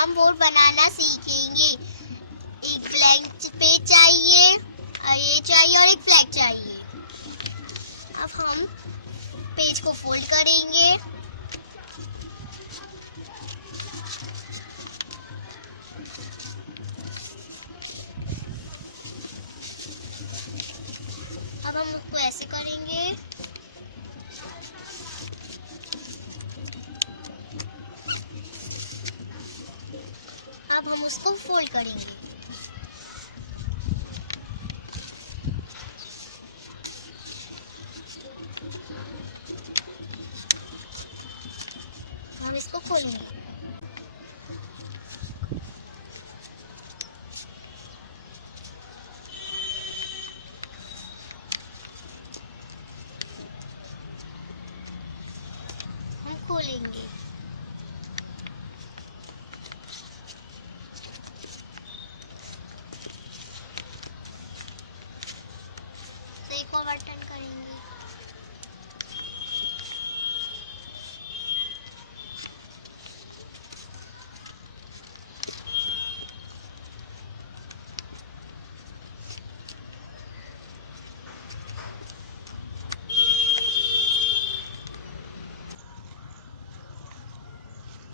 हम बोर्ड बनाना सीखेंगे। एक ब्लैंक पेज चाहिए, ये चाहिए और एक फ्लैग चाहिए। अब हम पेज को फोल्ड करेंगे। अब हम उसको ऐसे करेंगे। अब हम उसको फोल्ड करेंगे। हम इसको खोलेंगे। हम खोलेंगे। तो एक और बटन करेंगे।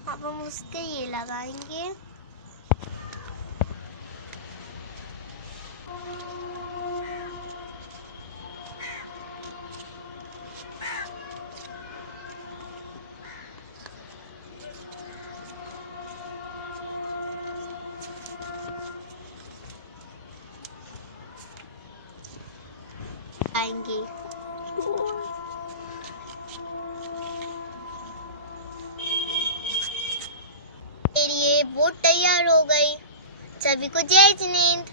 अब हम उसके ये लगाएंगे। आएंगे ये बोर्ड तैयार हो गई। सभी को जय जिनेंद्र।